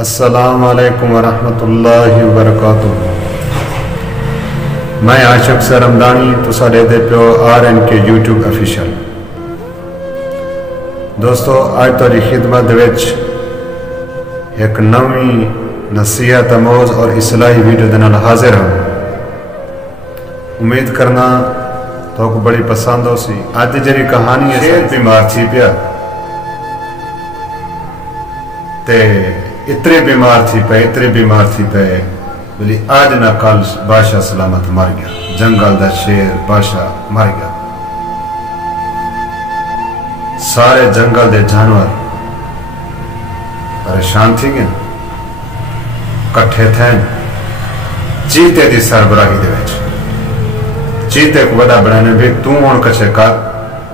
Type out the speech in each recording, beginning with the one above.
السلام علیکم ورحمۃ اللہ وبرکاتہ. میں عاشق سے رمضانی تسا دے دے پیو RNK YouTube افیشل. دوستو آج تاری خدمت وچ ایک نوی نصیحت آموز اور اصلاحی ویڈیو دے نال حاضر ہوں. امید کرنا تو کو بڑی پسند ہو سی. آج جری کہانی ہے شیر بیمار تھی پیا تے اتنے بیمار تھی پے بلی آج نہ کل بادشاہ سلامت مر گیا. جنگل دا شیر بادشاہ مر گیا. سارے جنگل دے جانور پریشان تھی گئے کٹھے تھے چیتے دی سربراہی دے وچ. چیتے کو بڑا بڑھانے بھی تو ہون کچھے کر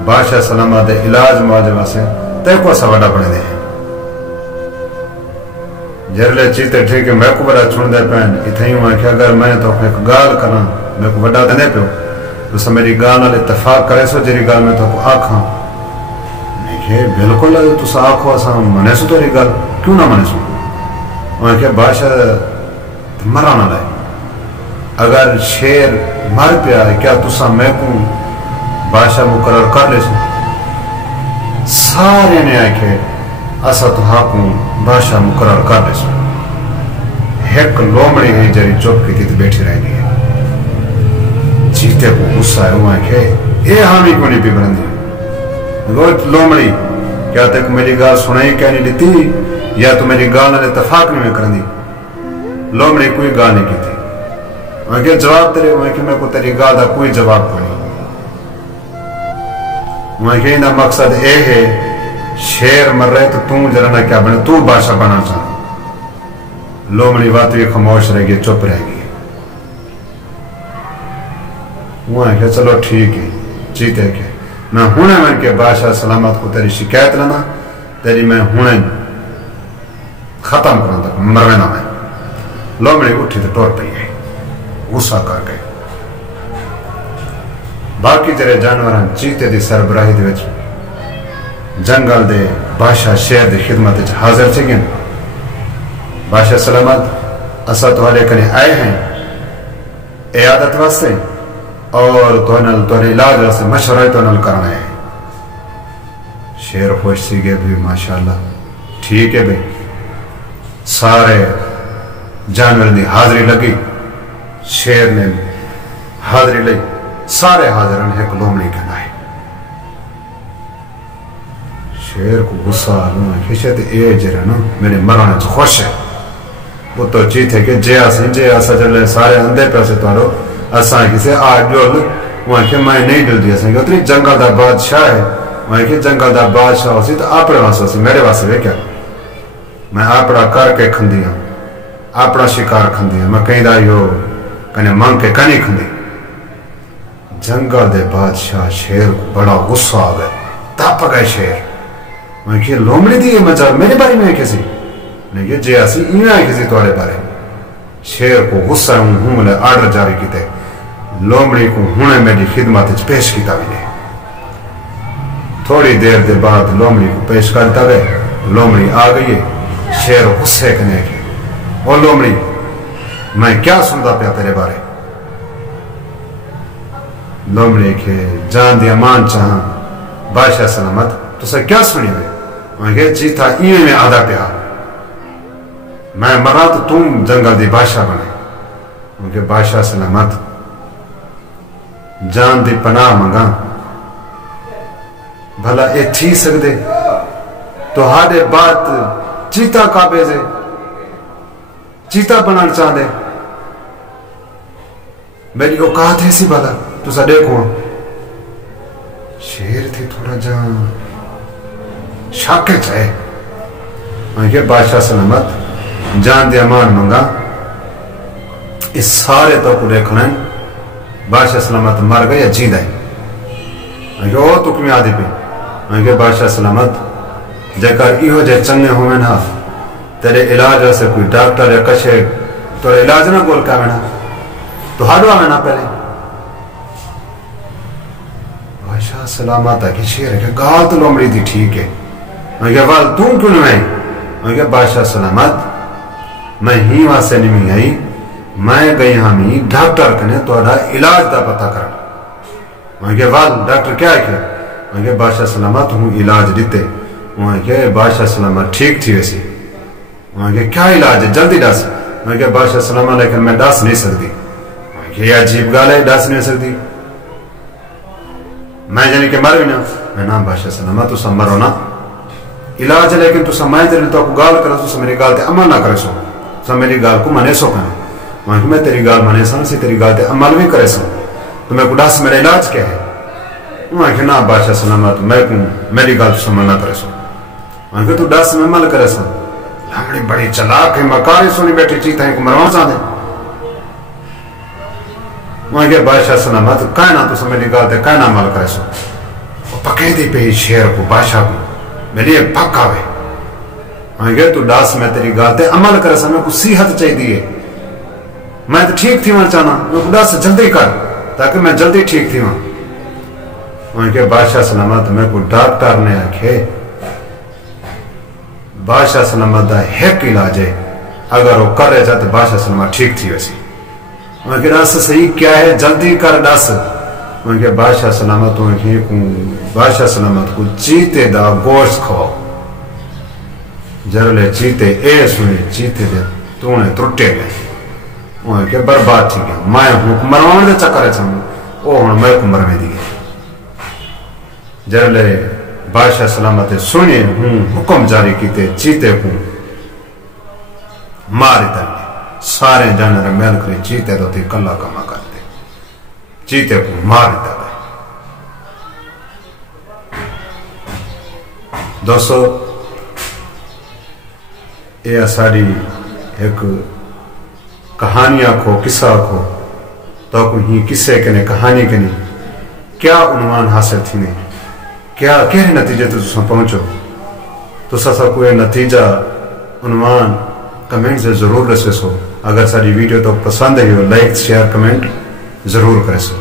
بادشاہ سلامت دے علاج معاجبہ سے تے کو سا بڑا بڑھے دے. جرلے چیتے ٹھیک ہے میں کو بڑا چھوڑ دے پہن اتھائی ہوں کہ اگر میں تو ایک گال کرنا میں کو بڑا دنے پیو تو سا میری گال نال اتفاق کرے سو جری گال میں تو کو آکھاں. میں کہ بلکل تو سا آکھو اسا منے سو تو ری گال کیوں نہ منے سو. میں کہ بادشاہ مرانا لائے اگر شیر مر پیا ہے کیا تو سا میں کو بادشاہ مقرر کر لے سو. سارے نے آئے کہ اسا تو حاکم بادشاہ مقرر کر دے سو. ایک لومڑی ہے جری چپ کی تھی بیٹھی رہ گئی ہے. چیتے کو غصہ ہے ہوا کہ اے ہامی کو نہیں پی برندی گوچ لومڑی کیا تک میری گال سنائی کیا نہیں لیتی یا تو میری گال نہ اتفاق نہیں میں کرندی. لومڑی کوئی گال نہیں کی تھی. میں کہ جواب تیرے میں کہ میں کو تیری گال دا کوئی جواب کو نہیں. میں کہ انہا مقصد اے ہے شیر مر رہے تو تم جرنا کیا بنے تو بادشاہ بنا چاہتا. لومڑی بات بھی خاموش رہ گئی چپ رہ گئی. وہ ہے کہ چلو ٹھیک ہے چیتے کہ میں ہونے میں کہ بادشاہ سلامت کو تیری شکایت لینا تیری میں ہونے ختم کرنا تک مروینا میں. لومڑی اٹھی تو ٹور پہ گئی غصہ کر گئی. باقی جرے جانوران چیتے دی سربراہی دی وچ جنگل دے بادشاہ شیر دی خدمت وچ حاضر تھے گئے. بادشاہ سلامت اسا تہاڈے کنے آئے ہیں عیادت واسطے اور تہاڈے علاج واسطے مشورہ تہاڈے کرنا ہے. شیر خوش سی گئے بھی ماشاءاللہ ٹھیک ہے بھئی. سارے جانور دی حاضری لگی. شیر نے حاضری لئی سارے حاضران ایک لومڑی کہنا ہے. شیر کو غصہ آلوں ہے کھیچے تے اے جرے نا میرے مرانے تو خوش ہے. وہ تو چیت ہے کہ جے آسا جلے سارے اندے پیسے توڑو اساں کسے آج جول وہاں کہ میں نہیں ڈل دیا سنگی اتنی جنگل دا بادشاہ ہے. وہاں کہ جنگل دا بادشاہ ہو سی تو اپنے واسطہ سی میرے واسطے وے کیا میں اپنا کر کے کھندی ہوں اپنا شکار کھندی ہوں. میں کہیں دا یو کنے مانگ کے کنی کھندی. جنگل دے بادشاہ شیر کو بڑا غصہ آ گئے تاپ گئے شیر. میں کہ لومڑی دی یہ مجال میرے بارے میں ہے کسی نہیں کہ جے اسی ایویں ہے کسی توڑے بارے. شیر کو غصہ ہوں لے آرڈر جاری کیتے لومڑی کو ہونے میری خدمت پیش کیتا بھی نہیں. تھوڑی دیر دے بعد لومڑی کو پیش کرتا گئے. لومڑی آ گئی. شیر غصے کنے کی او لومڑی میں کیا سنتا پیا تیرے بارے. لومڑی کے جان دی امان چاہاں بادشاہ سلامت تو سے کیا سنی ہوئے. میں کہ چیتا ایویں میں آدھا پیا میں مرا تو تم جنگل دی بادشاہ بنے. میں کہ بادشاہ سلامت جان دی پناہ منگا بھلا اے تھی سکدے تو ہاڑے بات چیتا کعبے سے چیتا بنانا چاہ دے میری اوقات ہے سی بھلا تو سا دیکھو. شیر تھی تھوڑا جان شاکے چاہے. میں کہ بادشاہ سلامت جان دی امان منگا اس سارے تو کو دیکھنا ہے بادشاہ سلامت مر گئے یا جیندہ ہے. میں کہ او تو کمی آدھی پی. میں کہ بادشاہ سلامت جے کر ایہو جے چنگے ہوئے نا تیرے علاج واسے کوئی ڈاکٹر یا کچھے تو علاج نہ گول کا میں تو ہاڑوا میں نا پہلے. بادشاہ سلامت ہے کہ شیر ہے کہ گال تو لومڑی دی ٹھیک ہے. میں کہ وال تم کیوں نہیں. میں کہ بادشاہ سلامت میں ہی واسطے نہیں آئی میں گئی ہمیں ڈاکٹر کنے توڑا علاج دا پتہ کرا میں کہ وال ڈاکٹر کیا کیا میں کہ بادشاہ سلامت ہوں علاج دیتے میں کہ بادشاہ سلامت ٹھیک تھی ویسی میں کہ کیا علاج ہے جلدی ڈاس میں کہ بادشاہ سلامت لیکن میں ڈاس نہیں سکتی میں کہ یہ عجیب گال ہے ڈاس نہیں سکتی میں جانے کہ مر بھی نا میں نام بادشاہ سلامت تو سب مرو نا علاج ہے لیکن تو سب میں تیرے تو کو گال کرے تو میری گال تے عمل نہ کرے سو سب میری گال کو منے سو کنے میں تیری گال منے سن سی تیری گال تے عمل بھی کرے سو تو میں کو ڈاس میرا علاج کیا ہے میں کہ نا بادشاہ سلامت میں کو میری گال تو عمل نہ کرے سو میں کہ تو ڈاس میں عمل کرے سو لامڑی بڑی چلاک ہے مکاری سونی بیٹھی چیتا ہے کو مروان چاہتے میں کہ بادشاہ سلامت کائنا تو میری گال تے کائنا عمل کرے سو پکے دی پہ شیر کو بادشاہ کو میری ایک پک آوے میں کہ تو ڈاس میں تیری گال تے عمل کرے سو میں کو صحت چاہی دیئے میں تو ٹھیک تھی وہاں چاہنا میں کو ڈاس جلدی کر تاکہ میں جلدی ٹھیک تھی وہاں میں کہ بادشاہ سلامت میں کو ڈاکٹر نے آکھے بادشاہ سلامت دا ایک علاج ہے اگر وہ کر رہے جاتے بادشاہ سلامت ٹھیک تھی ویسی میں کہ ڈاس صحیح کیا ہے جلدی کر ڈاس میں کہ بادشاہ سلامت بادشاہ سلامت کو چیتے دا گوشت کھواؤ جرلے چیتے اے سنے چیتے دے تونے ترٹے گئے میں کہ برباد تھی گیا میں حکمران دے چکرے چاہوں او ہوں میں حکمر میں دیئے جرلے بادشاہ سلامت سنے حکم جاری کیتے چیتے کو ماری دلے سارے جانر میل کرے چیتے دو تھی کلا کما کرتے چیتے کو ماری دلے دوستو یہ ساری ایک کہانیاں کو قصہ کو تو کوئی قصے کے نے کہانی کے نہیں کیا عنوان حاصل تھی نہیں کیا کہہ نتیجے تو تساں پہنچو تو سا کوئی نتیجہ عنوان کمنٹ سے ضرور رسے سو اگر ساری ویڈیو تو پسند ہے لائک شیئر کمنٹ ضرور کرے سو